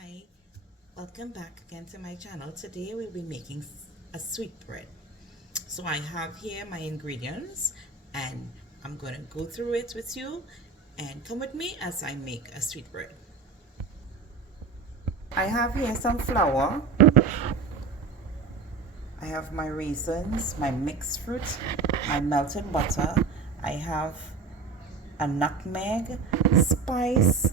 Hi, welcome back again to my channel. Today we'll be making a sweetbread. So I have here my ingredients and I'm going to go through it with you and come with me as I make a sweetbread. I have here some flour. I have my raisins, my mixed fruit, my melted butter. I have a nutmeg, spice,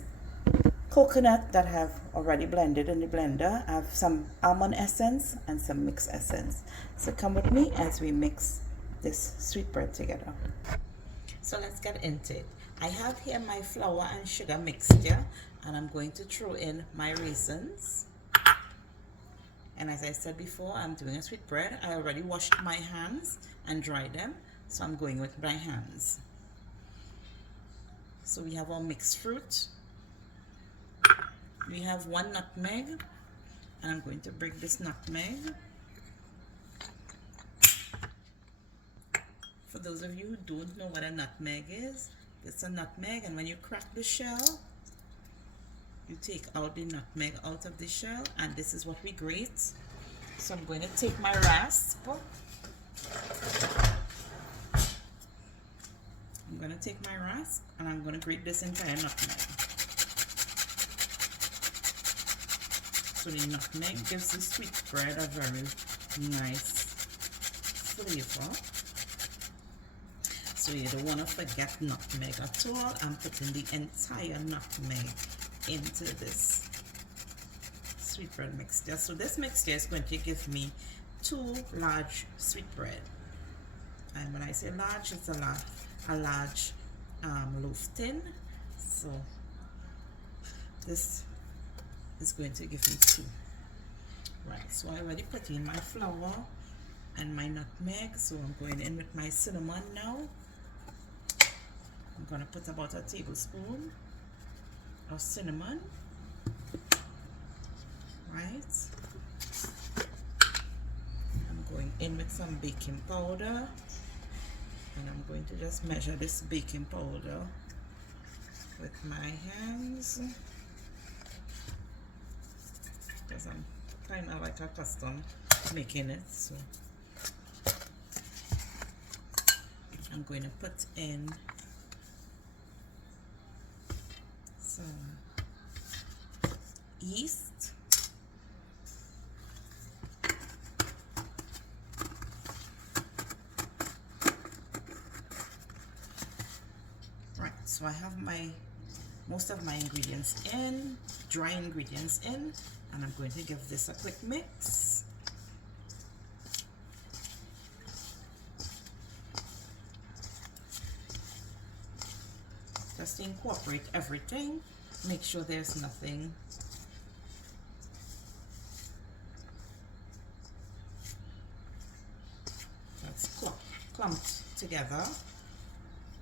coconut that I have already blended in the blender. I have some almond essence and some mixed essence. So come with me as we mix this sweetbread together. So let's get into it. I have here my flour and sugar mixture and I'm going to throw in my raisins. And as I said before, I'm doing a sweetbread. I already washed my hands and dried them, so I'm going with my hands. So we have our mixed fruit. We have one nutmeg, and I'm going to break this nutmeg. For those of you who don't know what a nutmeg is, it's a nutmeg, and when you crack the shell, you take out the nutmeg out of the shell, and this is what we grate. So I'm going to take my rasp. I'm going to take my rasp, and I'm going to grate this entire nutmeg. So the nutmeg gives the sweetbread a very nice flavor. So you don't want to forget nutmeg at all. I'm putting the entire nutmeg into this sweetbread mixture. So this mixture is going to give me 2 large sweetbread. And when I say large, it's a large loaf tin. So this is going to give me 2. Right, so I already put in my flour and my nutmeg, so I'm going in with my cinnamon now. I'm going to put about a tablespoon of cinnamon. Right, I'm going in with some baking powder, and I'm going to just measure this baking powder with my hands, because I'm kind of like accustomed making it. So I'm going to put in some yeast. Right, so I have most of my ingredients in, dry ingredients in, and I'm going to give this a quick mix. Just incorporate everything. Make sure there's nothing that's clumped together,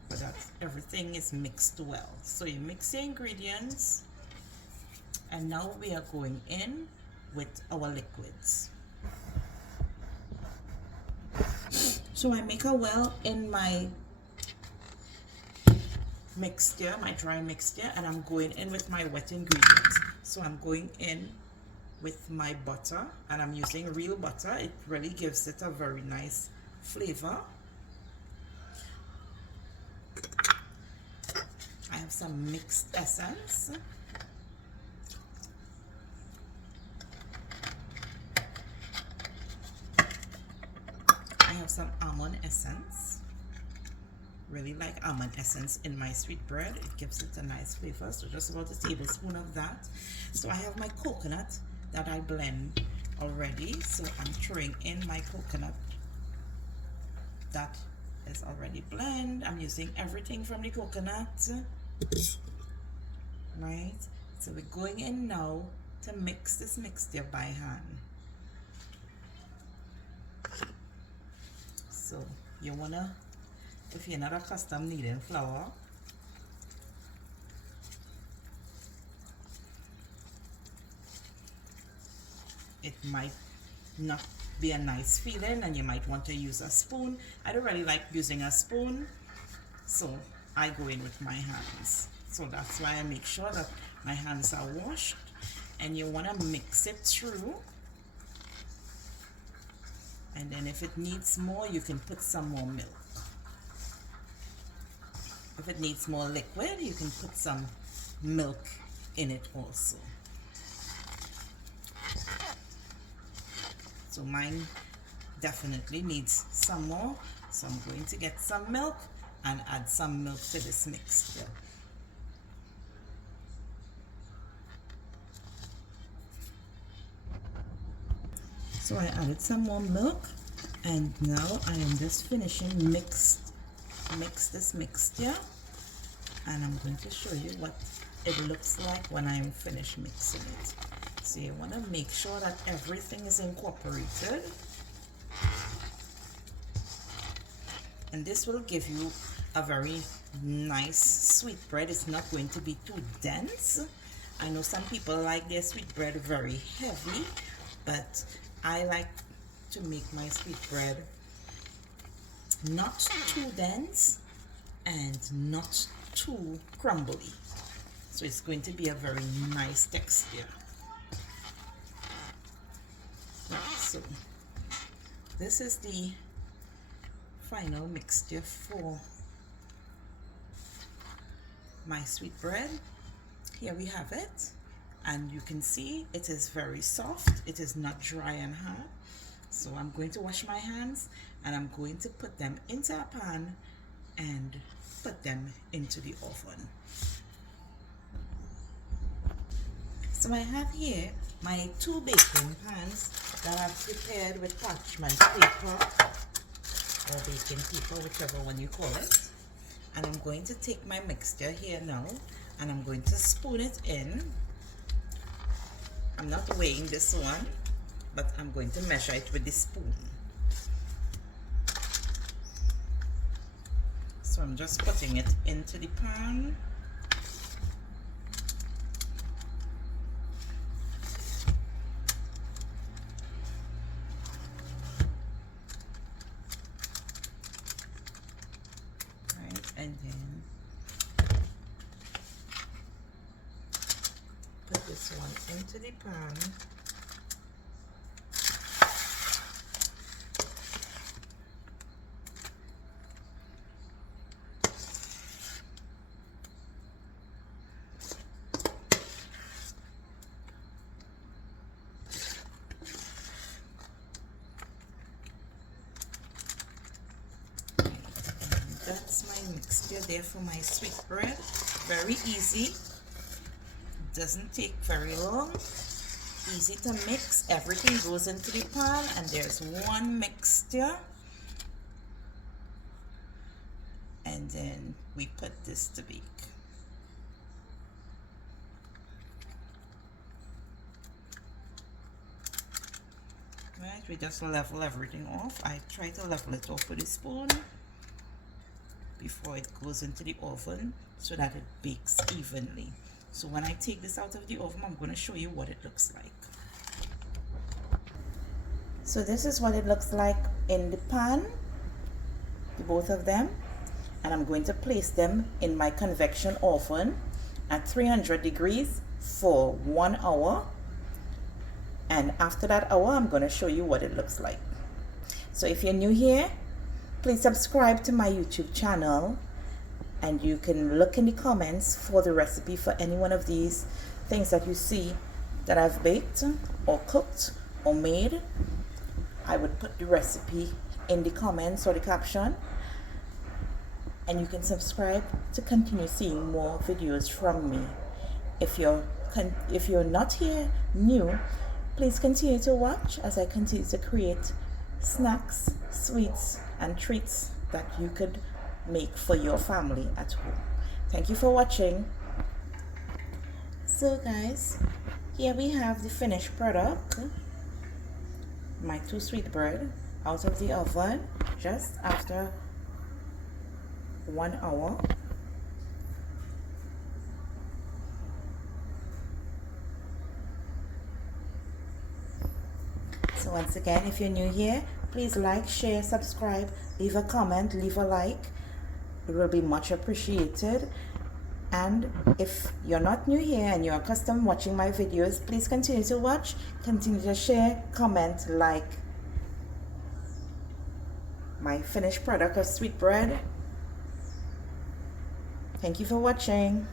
but that everything is mixed well. So you mix your ingredients, and now we are going in with our liquids. So I make a well in my mixture, my dry mixture, and I'm going in with my wet ingredients. So I'm going in with my butter, and I'm using real butter. It really gives it a very nice flavor. I have some mixed essence. I have some almond essence. Really like almond essence in my sweetbread. It gives it a nice flavor. So just about a tablespoon of that. So I have my coconut that I blend already. So I'm throwing in my coconut that is already blended. I'm using everything from the coconut. Right, so we're going in now to mix this mixture by hand. So you wanna, if you're not accustomed kneading flour, it might not be a nice feeling and you might want to use a spoon. I don't really like using a spoon, so I go in with my hands. So that's why I make sure that my hands are washed and you want to mix it through. And then if it needs more, you can put some more milk. If it needs more liquid, you can put some milk in it also. So mine definitely needs some more. So I'm going to get some milk and add some milk to this mixture. So I added some more milk, and now I am just finishing mix this mixture, and I'm going to show you what it looks like when I'm finished mixing it. So you want to make sure that everything is incorporated, and this will give you a very nice sweetbread. It's not going to be too dense. I know some people like their sweetbread very heavy, but I like to make my sweetbread not too dense and not too crumbly. So it's going to be a very nice texture. So this is the final mixture for my sweetbread. Here we have it, and you can see it is very soft. It is not dry and hard. So I'm going to wash my hands, and I'm going to put them into a pan and put them into the oven. So I have here my 2 baking pans that I've prepared with parchment paper or baking paper, whichever one you call it. And I'm going to take my mixture here now, and I'm going to spoon it in. I'm not weighing this one, but I'm going to measure it with the spoon. So I'm just putting it into the pan. Right, and then put this one into the pan. That's my mixture there for my sweetbread. Very easy. Doesn't take very long. Easy to mix. Everything goes into the pan, and there's one mixture. And then we put this to bake. Right, we just level everything off. I try to level it off with a spoon before it goes into the oven so that it bakes evenly. So when I take this out of the oven, I'm going to show you what it looks like. So this is what it looks like in the pan, both of them, and I'm going to place them in my convection oven at 300 degrees for 1 hour, and after that hour I'm going to show you what it looks like. So if you're new here, please subscribe to my YouTube channel, and you can look in the comments for the recipe for any one of these things that you see that I've baked or cooked or made. I would put the recipe in the comments or the caption, and you can subscribe to continue seeing more videos from me. If you're not here new, please continue to watch as I continue to create snacks, sweets, and treats that you could make for your family at home. Thank you for watching. So guys, here we have the finished product. My 2 sweetbread out of the oven just after 1 hour. So once again, if you're new here, please like, share, subscribe, leave a comment, leave a like. It will be much appreciated. And if you're not new here and you're accustomed watching my videos, please continue to watch, continue to share, comment, like my finished product of sweetbread. Thank you for watching.